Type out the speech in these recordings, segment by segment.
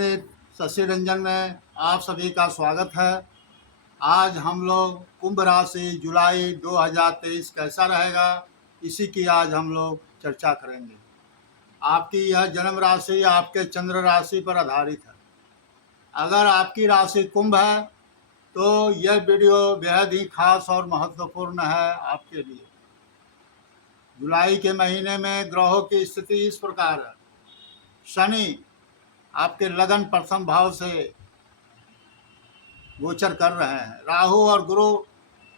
अमित शशि रंजन में आप सभी का स्वागत है। आज हम लोग कुंभ राशि जुलाई 2023 कैसा रहेगा, इसी की आज हम लोग चर्चा करेंगे। आपकी यह जन्म राशि आपके चंद्र राशि पर आधारित है। अगर आपकी राशि कुंभ है तो यह वीडियो बेहद ही खास और महत्वपूर्ण है आपके लिए। जुलाई के महीने में ग्रहों की स्थिति इस प्रकार है। शनि आपके लगन प्रथम भाव से गोचर कर रहे हैं। राहु और गुरु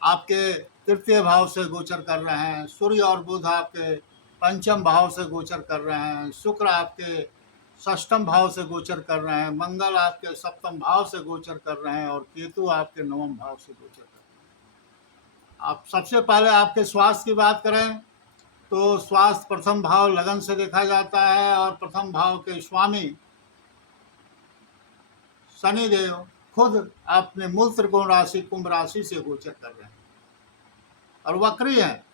आपके तृतीय भाव से गोचर कर रहे हैं। सूर्य और बुध आपके पंचम भाव से गोचर कर रहे हैं। शुक्र आपके षष्ठम भाव से गोचर कर रहे हैं। मंगल आपके सप्तम भाव से गोचर कर रहे हैं और केतु आपके नवम भाव से गोचर कर रहे हैं। आप सबसे पहले आपके स्वास्थ्य की बात करें तो स्वास्थ्य प्रथम भाव लगन से देखा जाता है और प्रथम भाव के स्वामी शनिदेव खुद अपने मूल त्रिकोण राशि कुंभ राशि से गोचर कर रहे हैं और वक्री है,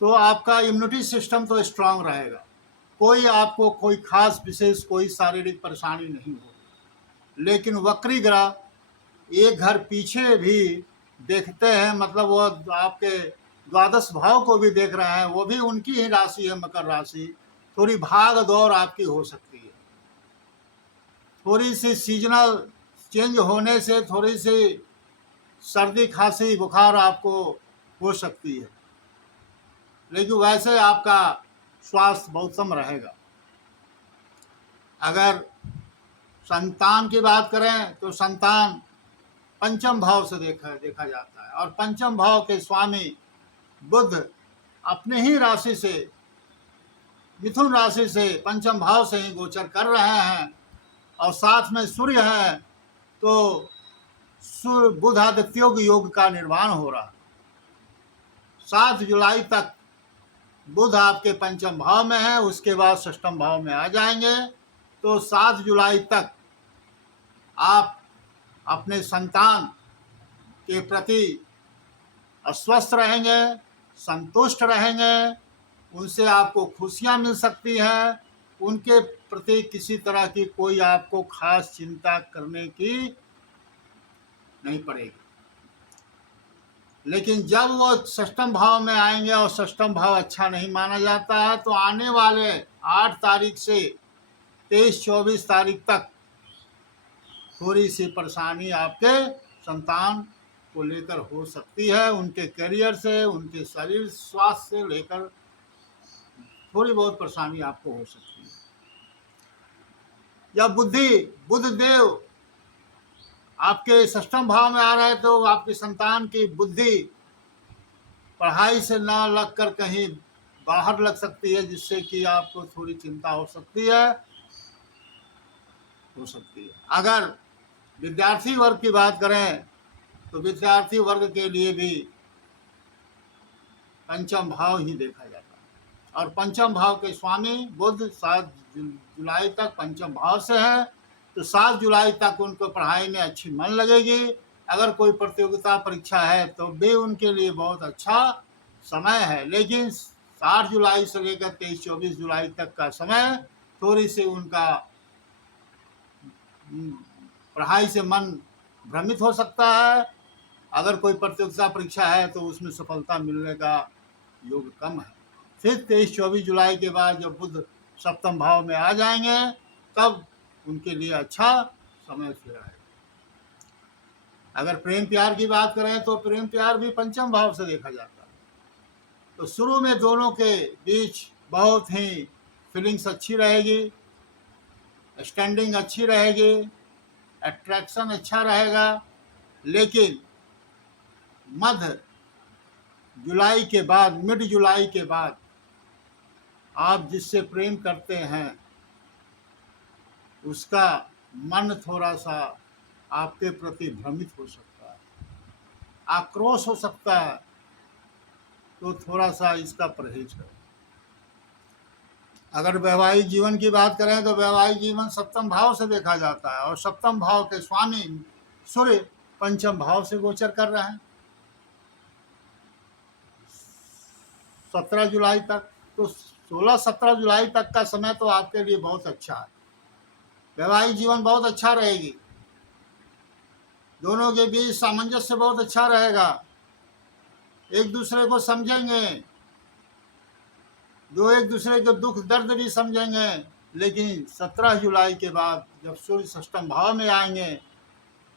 तो आपका इम्यूनिटी सिस्टम तो स्ट्रांग रहेगा। आपको कोई खास विशेष कोई शारीरिक परेशानी नहीं होगी। लेकिन वक्री ग्रह एक घर पीछे भी देखते हैं, मतलब वो आपके द्वादश भाव को भी देख रहे हैं। वो भी उनकी ही राशि है, मकर राशि। थोड़ी भाग दौड़ आपकी हो सकती है। थोड़ी सी सीजनल चेंज होने से थोड़ी सी सर्दी खांसी बुखार आपको हो सकती है, लेकिन वैसे आपका स्वास्थ्य बहुत उत्तम रहेगा। अगर संतान की बात करें तो संतान पंचम भाव से देखा जाता है और पंचम भाव के स्वामी बुध अपने ही राशि से, मिथुन राशि से पंचम भाव से ही गोचर कर रहे हैं और साथ में सूर्य है, तो बुध आदित्य योग का निर्माण हो रहा है। 7 जुलाई तक बुध आपके पंचम भाव में है, उसके बाद षष्ठम भाव में आ जाएंगे। तो 7 जुलाई तक आप अपने संतान के प्रति अस्वस्थ रहेंगे, संतुष्ट रहेंगे, उनसे आपको खुशियां मिल सकती हैं। उनके प्रति किसी तरह की कोई आपको खास चिंता करने की नहीं पड़ेगी। लेकिन जब वो षष्ठम भाव में आएंगे और षष्ठम भाव अच्छा नहीं माना जाता है, तो आने वाले 8 तारीख से 23-24 तारीख तक थोड़ी सी परेशानी आपके संतान को लेकर हो सकती है। उनके करियर से, उनके शरीर स्वास्थ्य से लेकर थोड़ी बहुत परेशानी आपको हो सकती है। या बुध देव आपके षष्ठम भाव में आ रहे हैं, तो आपके संतान की बुद्धि पढ़ाई से ना लगकर कहीं बाहर लग सकती है, जिससे कि आपको थोड़ी चिंता हो सकती है। अगर विद्यार्थी वर्ग की बात करें तो विद्यार्थी वर्ग के लिए भी पंचम भाव ही देखा जाता है और पंचम भाव के स्वामी बुध 7 जुलाई तक पंचम भाव से है, तो 7 जुलाई तक उनको पढ़ाई में अच्छी मन लगेगी। अगर कोई प्रतियोगिता परीक्षा है तो भी उनके लिए बहुत अच्छा समय है। लेकिन 8 जुलाई से लेकर 23-24 जुलाई तक का समय थोड़ी सी उनका पढ़ाई से मन भ्रमित हो सकता है। अगर कोई प्रतियोगिता परीक्षा है तो उसमें सफलता मिलने का योग कम है। फिर 23-24 जुलाई के बाद जब बुध सप्तम भाव में आ जाएंगे, तब उनके लिए अच्छा समय फिर आएगा। अगर प्रेम प्यार की बात करें तो प्रेम प्यार भी पंचम भाव से देखा जाता है। तो शुरू में दोनों के बीच बहुत ही फीलिंग्स अच्छी रहेगी, स्टैंडिंग अच्छी रहेगी, अट्रैक्शन अच्छा रहेगा। लेकिन मध्य जुलाई के बाद, मिड जुलाई के बाद आप जिससे प्रेम करते हैं उसका मन थोड़ा सा आपके प्रति भ्रमित हो सकता है, आक्रोश हो सकता है, तो थोड़ा सा इसका परहेज करें। अगर वैवाहिक जीवन की बात करें तो वैवाहिक जीवन सप्तम भाव से देखा जाता है और सप्तम भाव के स्वामी सूर्य पंचम भाव से गोचर कर रहे हैं 17 जुलाई तक। तो 16-17 जुलाई तक का समय तो आपके लिए बहुत अच्छा है। वैवाहिक जीवन बहुत अच्छा रहेगी, दोनों के बीच सामंजस्य बहुत अच्छा रहेगा, एक दूसरे को समझेंगे, जो एक दूसरे के दुख दर्द भी समझेंगे। लेकिन 17 जुलाई के बाद जब सूर्य षष्ठम भाव में आएंगे,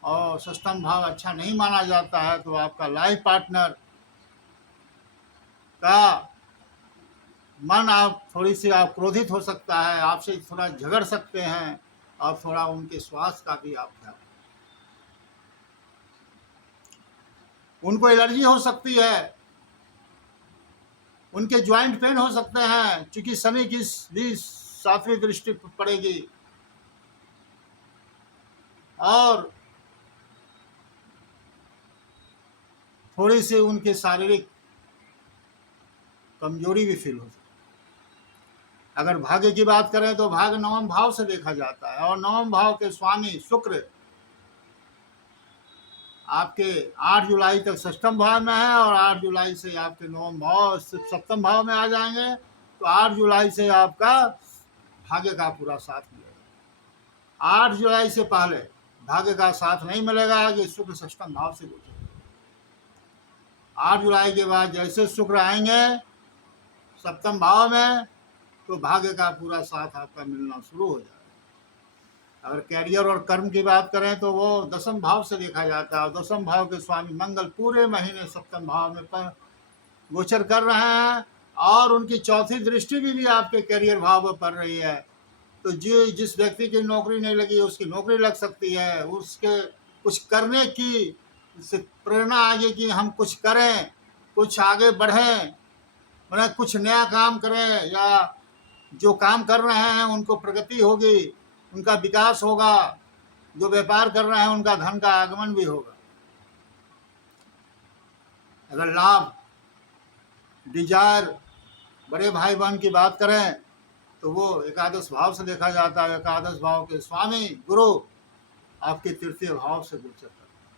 और षष्ठम भाव अच्छा नहीं माना जाता है, तो आपका लाइफ पार्टनर का मन आप थोड़ी सी आप क्रोधित हो सकता है, आपसे थोड़ा झगड़ सकते हैं, और थोड़ा उनके स्वास्थ्य का भी आप ख्याल, उनको एलर्जी हो सकती है, उनके ज्वाइंट पेन हो सकते हैं, क्योंकि शनि की भी 7वीं दृष्टि पड़ेगी, और थोड़ी सी उनके शारीरिक कमजोरी भी फील हो सकती है। अगर भाग्य की बात करें तो भाग्य 9वें भाव से देखा जाता है, और 9वें भाव के स्वामी शुक्र आपके 8 जुलाई तक षष्ठम भाव में है, और 8 जुलाई से आपके 9वें भाव सप्तम भाव में आ जाएंगे। तो 8 जुलाई से आपका भाग्य का पूरा साथ मिलेगा। 8 जुलाई से पहले भाग्य का साथ नहीं मिलेगा कि शुक्र षष्ठम भाव से गुजरे। 8 जुलाई के बाद जैसे शुक्र आएंगे सप्तम भाव में, तो भाग्य का पूरा साथ आपका मिलना शुरू हो जाएगा। अगर कैरियर और कर्म की बात करें तो वो 10वें भाव से देखा जाता है, और 10वें भाव के स्वामी मंगल पूरे महीने सप्तम भाव में गोचर कर रहे हैं, और उनकी चौथी दृष्टि भी आपके कैरियर भाव में पड़ रही है। तो जिस व्यक्ति की नौकरी नहीं लगी उसकी नौकरी लग सकती है, उसके कुछ करने की प्रेरणा आगे कि हम कुछ करें, कुछ आगे बढ़ें, मतलब कुछ नया काम करें, या जो काम कर रहे हैं उनको प्रगति होगी, उनका विकास होगा, जो व्यापार कर रहे हैं उनका धन का आगमन भी होगा। अगर लाभ, डिजायर, बड़े भाई बहन की बात करें तो वो एकादश भाव से देखा जाता है। एकादश भाव के स्वामी गुरु आपके तृतीय भाव से गोचर करते हैं,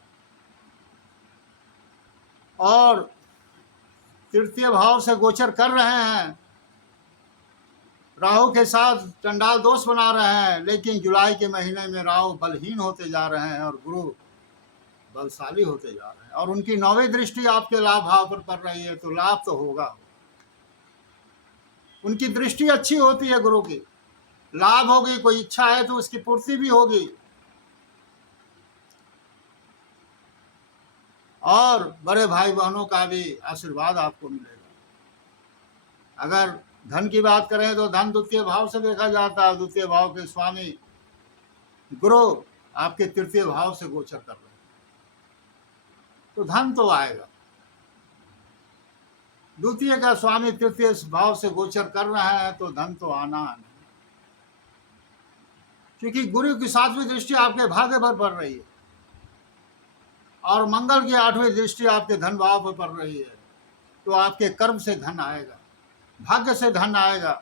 और तृतीय भाव से गोचर कर रहे हैं, राहु के साथ चंडाल दोष बना रहे हैं। लेकिन जुलाई के महीने में राहु बलहीन होते जा रहे हैं और गुरु बलशाली होते जा रहे हैं, और उनकी 9वीं दृष्टि आपके लाभ भाव पर पड़ रही है, तो लाभ तो होगा। उनकी दृष्टि अच्छी होती है गुरु की, लाभ होगी, कोई इच्छा है तो उसकी पूर्ति भी होगी, और बड़े भाई बहनों का भी आशीर्वाद आपको मिलेगा। अगर धन की बात करें तो धन द्वितीय भाव से देखा जाता है। द्वितीय भाव के स्वामी गुरु आपके तृतीय भाव से गोचर कर रहे हैं, तो धन तो आएगा। द्वितीय का स्वामी तृतीय भाव से गोचर कर रहा है, तो धन तो आना है, क्योंकि गुरु की 7वीं दृष्टि आपके भाग्य पर पड़ रही है, और मंगल की 8वीं दृष्टि आपके धन भाव पर पड़ रही है, तो आपके कर्म से धन आएगा, भाग्य से धन आएगा।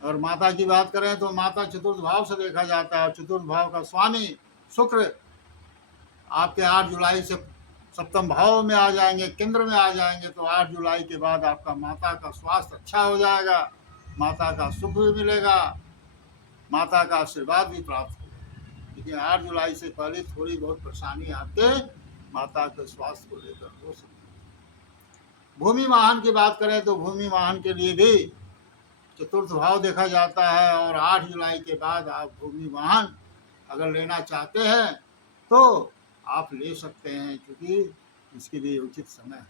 और माता की बात करें तो माता चतुर्थ भाव से देखा जाता है। चतुर्थ भाव का स्वामी शुक्र आपके 8 जुलाई से सप्तम भाव में आ जाएंगे, केंद्र में आ जाएंगे, तो 8 जुलाई के बाद आपका माता का स्वास्थ्य अच्छा हो जाएगा, माता का सुख भी मिलेगा, माता का आशीर्वाद भी प्राप्त होगा। लेकिन 8 जुलाई से पहले थोड़ी बहुत परेशानी आपके माता के स्वास्थ्य को लेकर हो सकती है। भूमि वाहन की बात करें तो भूमि वाहन के लिए भी चतुर्थ भाव देखा जाता है, और 8 जुलाई के बाद आप भूमि वाहन अगर लेना चाहते हैं तो आप ले सकते हैं, क्योंकि इसके लिए उचित समय है।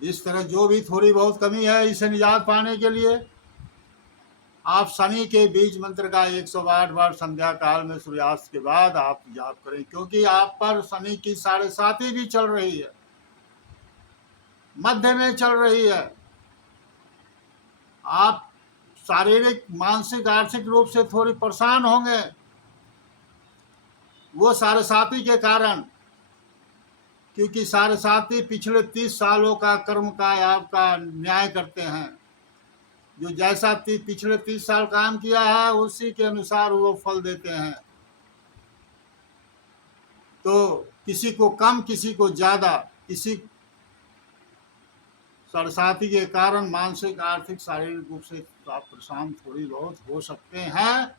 इस तरह जो भी थोड़ी बहुत कमी है, इसे निजात पाने के लिए आप शनि के बीज मंत्र का 108 बार संध्या काल में सूर्यास्त के बाद आप जाप करें, क्योंकि आप पर शनि की 7.5 भी चल रही है, मध्य में चल रही है। आप शारीरिक, मानसिक, आर्थिक रूप से थोड़ी परेशान होंगे, वो 7.5 के कारण, क्योंकि 7.5 पिछले 30 सालों का कर्म का आपका न्याय करते हैं। जो जैसा पिछले 30 साल काम किया है उसी के अनुसार वो फल देते हैं। तो किसी को कम, किसी को ज़्यादा, किसी साढ़े के कारण मानसिक, आर्थिक, शारीरिक रूप से तो आप परेशान थोड़ी बहुत हो सकते हैं।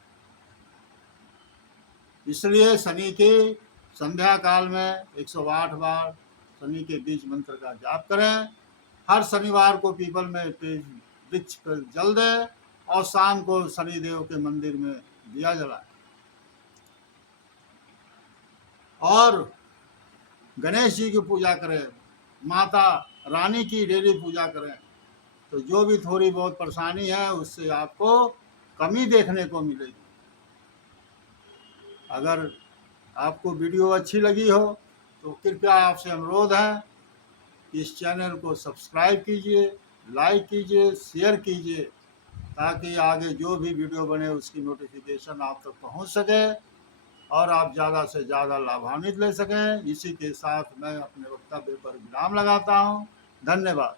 इसलिए शनि के संध्या काल में 108 बार शनि के बीज मंत्र का जाप करें। हर शनिवार को पीपल में वृक्ष पर जल दें और शाम को शनिदेव के मंदिर में दिया जलाएं। और गणेश जी की पूजा करें, माता रानी की डेली पूजा करें, तो जो भी थोड़ी बहुत परेशानी है उससे आपको कमी देखने को मिलेगी। अगर आपको वीडियो अच्छी लगी हो तो कृपया आपसे अनुरोध है कि इस चैनल को सब्सक्राइब कीजिए, लाइक कीजिए, शेयर कीजिए, ताकि आगे जो भी वीडियो बने उसकी नोटिफिकेशन आप तक पहुंच सके और आप ज़्यादा से ज़्यादा लाभान्वित ले सकें। इसी के साथ मैं अपने वक्तव्य पर विराम लगाता हूं। धन्यवाद।